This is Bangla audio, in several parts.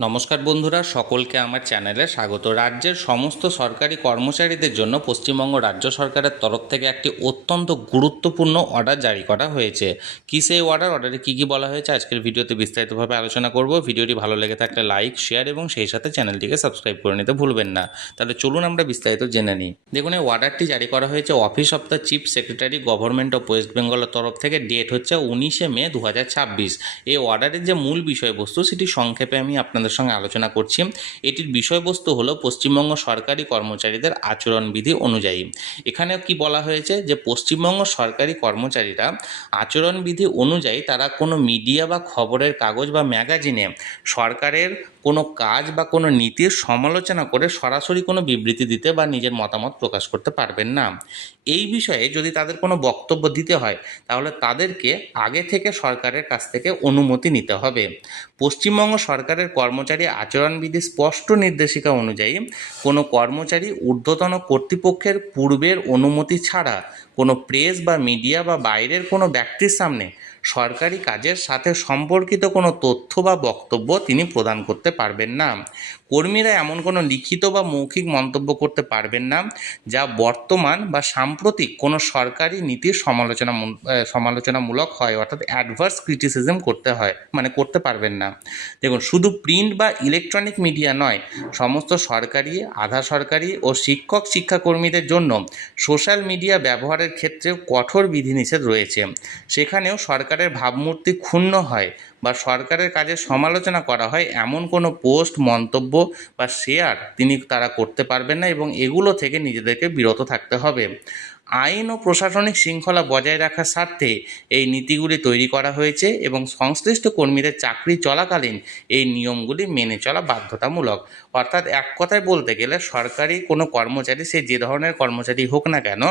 নমস্কার বন্ধুরা, সকলকে আমার চ্যানেলে স্বাগত। রাজ্যের সমস্ত সরকারি কর্মচারীদের জন্য পশ্চিমবঙ্গ রাজ্য সরকারের তরফ থেকে একটি অত্যন্ত গুরুত্বপূর্ণ অর্ডার জারি করা হয়েছে। কি সেই অর্ডারে কী কী বলা হয়েছে আজকের ভিডিওতে বিস্তারিতভাবে আলোচনা করব। ভিডিওটি ভালো লেগে থাকলে লাইক, শেয়ার এবং সেই সাথে চ্যানেলটিকে সাবস্ক্রাইব করে নিতে ভুলবেন না। তাহলে চলুন আমরা বিস্তারিত জেনে নিই। দেখুন, এই অর্ডারটি জারি করা হয়েছে office of the chief secretary government of West বেঙ্গলের তরফ থেকে। ডেট হচ্ছে 19শে মে 2026। এই অর্ডারের যে মূল বিষয়বস্তু সেটি সংক্ষেপে আমি আপনাদের সঙ্গে আলোচনা করছি। এটির বিষয়বস্তু হলো পশ্চিমবঙ্গ সরকারি কর্মচারীদের আচরণবিধি অনুযায়ী। এখানে কি বলা হয়েছে যে পশ্চিমবঙ্গ সরকারি কর্মচারীরা আচরণবিধি অনুযায়ী তারা কোনো মিডিয়া বা খবরের কাগজ বা ম্যাগাজিনে সরকারের কোনো কাজ বা কোনো নীতির সমালোচনা করে সরাসরি কোনো বিবৃতি দিতে বা নিজের মতামত প্রকাশ করতে পারবেন না। এই বিষয়ে যদি তাদের কোনো বক্তব্য দিতে হয় তাহলে তাদেরকে আগে থেকে সরকারের কাছ থেকে অনুমতি নিতে হবে। পশ্চিমবঙ্গ সরকারের কর্মচারী আচরণবিধি স্পষ্ট নির্দেশিকা অনুযায়ী কোনো কর্মচারী ঊর্ধ্বতন কর্তৃপক্ষের পূর্বের অনুমতি ছাড়া কোনো প্রেস বা মিডিয়া বা বাইরের কোনো ব্যক্তির সামনে সরকারি কাজের সাথে সম্পর্কিত কোনো তথ্য বা বক্তব্য তিনি প্রদান করতে পারবেন না। কর্মীরা এমন কোনো লিখিত বা মৌখিক মন্তব্য করতে পারবেন না যা বর্তমান বা সাম্প্রতিক কোনো সরকারি নীতির সমালোচনামূলক হয়, অর্থাৎ অ্যাডভার্স ক্রিটিসিজম করতে পারবেন না। দেখুন, শুধু প্রিন্ট বা ইলেকট্রনিক মিডিয়া নয়, সমস্ত সরকারি, আধা সরকারি ও শিক্ষাকর্মীদের জন্য সোশ্যাল মিডিয়া ব্যবহারের ক্ষেত্রেও কঠোর বিধিনিষেধ রয়েছে। সেখানেও সরকারের ভাবমূর্তি ক্ষুণ্ণ হয় বা সরকারের কাজের সমালোচনা করা হয় এমন কোনো পোস্ট, মন্তব্য বা শেয়ার তারা করতে পারবেন না এবং এগুলো থেকে নিজেদেরকে বিরত থাকতে হবে। আইন ও প্রশাসনিক শৃঙ্খলা বজায় রাখার স্বার্থে এই নীতিগুলি তৈরি করা হয়েছে এবং সংশ্লিষ্ট কর্মীদের চাকরি চলাকালীন এই নিয়মগুলি মেনে চলা বাধ্যতামূলক। অর্থাৎ এক কথায় বলতে গেলে সরকারি কোনো কর্মচারী, সে যে ধরনের কর্মচারী হোক না কেন,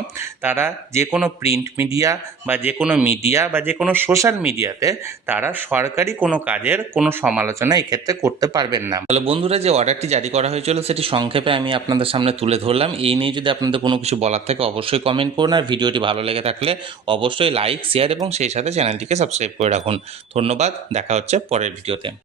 তারা যে কোনো প্রিন্ট মিডিয়া বা যে কোনো মিডিয়া বা যে কোনো সোশ্যাল মিডিয়াতে তারা সরকারি কোনো কাজের কোনো সমালোচনা এক্ষেত্রে করতে পারবেন না। তাহলে বন্ধুরা, যে অর্ডারটি জারি করা হয়েছিল সেটি সংক্ষেপে আমি আপনাদের সামনে তুলে ধরলাম। এই নিয়ে যদি আপনাদের কোনো কিছু বলার থাকে অবশ্যই কমেন্ট করুন, আর ভিডিওটি ভালো লেগে থাকলে অবশ্যই লাইক, শেয়ার এবং সেই সাথে চ্যানেলটিকে সাবস্ক্রাইব করে রাখুন। ধন্যবাদ, দেখা হচ্ছে পরের ভিডিওতে।